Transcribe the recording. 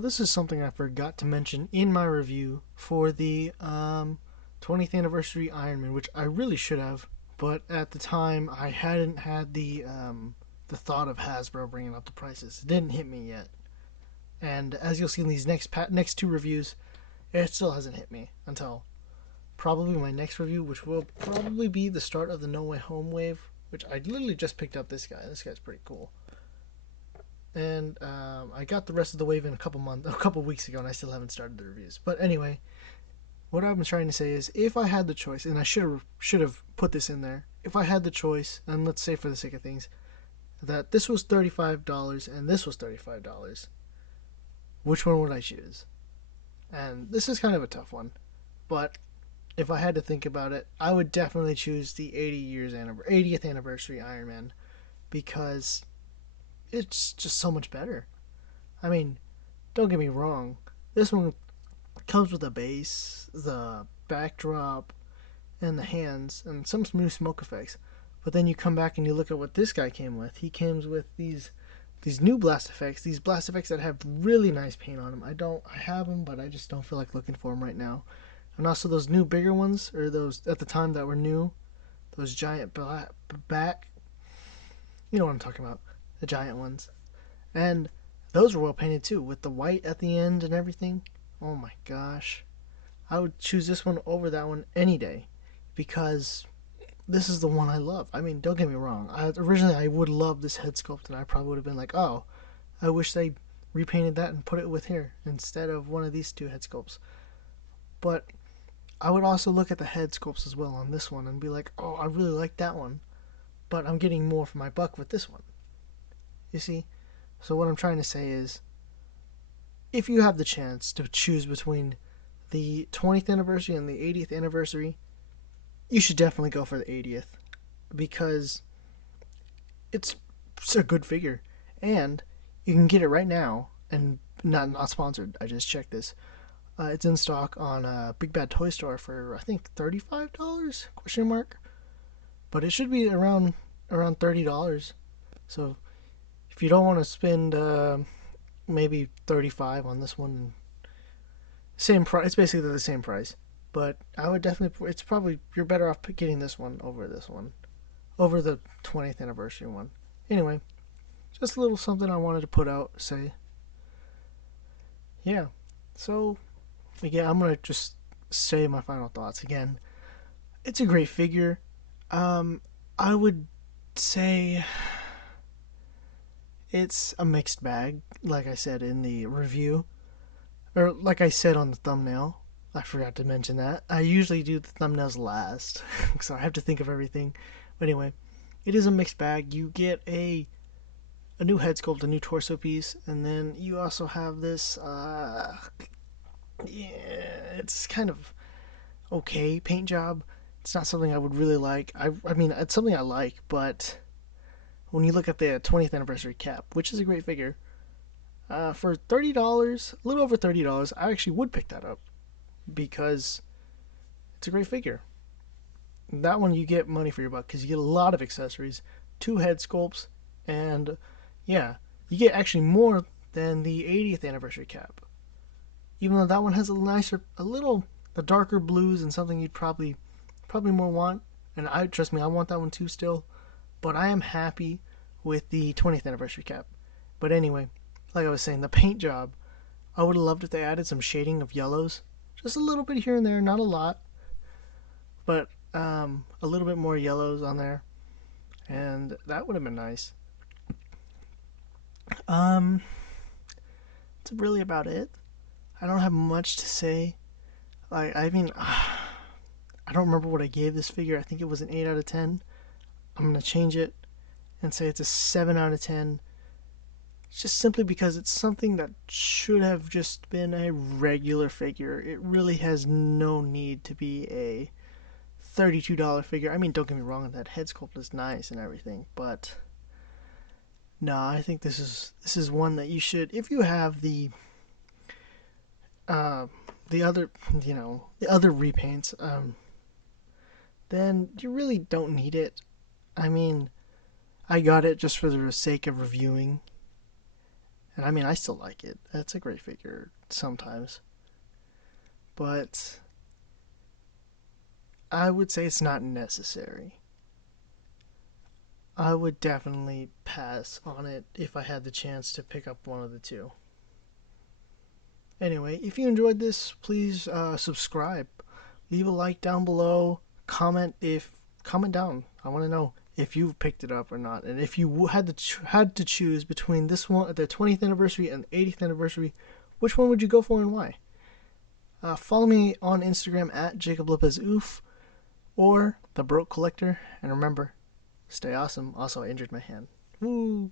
This is something I forgot to mention in my review for the 20th anniversary Iron Man, which I really should have, but at the time I hadn't had the thought of Hasbro bringing up the prices. It didn't hit me yet, and as you'll see in these next two reviews, it still hasn't hit me until probably my next review, which will probably be the start of the No Way Home wave, which I literally just picked up this guy. This guy's pretty cool. And I got the rest of the wave in a couple weeks ago, and I still haven't started the reviews. But anyway, what I've been trying to say is, if I had the choice, and I should have put this in there, if I had the choice, and let's say for the sake of things, that this was $35 and this was $35, which one would I choose? And this is kind of a tough one, but if I had to think about it, I would definitely choose the 80th anniversary Iron Man because it's just so much better. I mean, don't get me wrong, this one comes with a base, the backdrop, and the hands, and some new smoke effects. But then you come back and you look at what this guy came with. He came with these new blast effects that have really nice paint on them. I have them, but I just don't feel like looking for them right now. And also those new bigger ones, or those at the time that were new, those giant back, you know what I'm talking about, the giant ones. And those were well painted too, with the white at the end and everything. Oh my gosh. I would choose this one over that one any day because this is the one I love. I mean, don't get me wrong. Originally, I would love this head sculpt, and I probably would have been like, oh, I wish they repainted that and put it with here instead of one of these two head sculpts. But I would also look at the head sculpts as well on this one and be like, oh, I really like that one, but I'm getting more for my buck with this one. You see? So what I'm trying to say is, if you have the chance to choose between the 20th anniversary and the 80th anniversary, you should definitely go for the 80th because it's a good figure, and you can get it right now. And not sponsored. I just checked this. It's in stock on Big Bad Toy Store for I think $35 question mark, but it should be around $30. So if you don't want to spend maybe 35 on this one, same price. It's basically the same price. But I would definitely. It's probably you're better off getting this one, over the 20th anniversary one. Anyway, just a little something I wanted to put out. Say, yeah. So again, I'm gonna just say my final thoughts again. It's a great figure. Um, I would say it's a mixed bag, like I said in the review, or like I said on the thumbnail. I forgot to mention that. I usually do the thumbnails last, so I have to think of everything. But anyway, it is a mixed bag. You get a new head sculpt, a new torso piece, and then you also have this. Yeah, it's kind of okay paint job. It's not something I would really like. I mean, it's something I like, but when you look at the 20th anniversary cap, which is a great figure, for $30, a little over $30, I actually would pick that up because it's a great figure. That one you get money for your buck because you get a lot of accessories, two head sculpts, and yeah, you get actually more than the 80th anniversary cap. Even though that one has the darker blues and something you'd probably more want. And I trust me, I want that one too still. But I am happy with the 20th anniversary cap. But anyway, like I was saying, the paint job, I would have loved if they added some shading of yellows, just a little bit here and there, not a lot, but a little bit more yellows on there, and that would have been nice. Um, that's really about it. I don't have much to say. I mean, I don't remember what I gave this figure. I think it was an 8 out of 10. I'm gonna change it and say it's a 7 out of 10. Just simply because it's something that should have just been a regular figure. It really has no need to be a $32 figure. I mean, don't get me wrong, that head sculpt is nice and everything, but no, I think this is one that you should, if you have uh, the other, the other repaints, then you really don't need it. I mean, I got it just for the sake of reviewing, And I mean, I still like it. It's a great figure sometimes. But I would say it's not necessary. I would definitely pass on it if I had the chance to pick up one of the two. Anyway, if you enjoyed this, please subscribe. Leave a like down below. Comment down. I want to know if you've picked it up or not, and if you had to choose between this one, the 20th anniversary, and the 80th anniversary, which one would you go for and why? Follow me on Instagram at JacobLopezOof or The Broke Collector, and remember, stay awesome. Also, I injured my hand. Woo!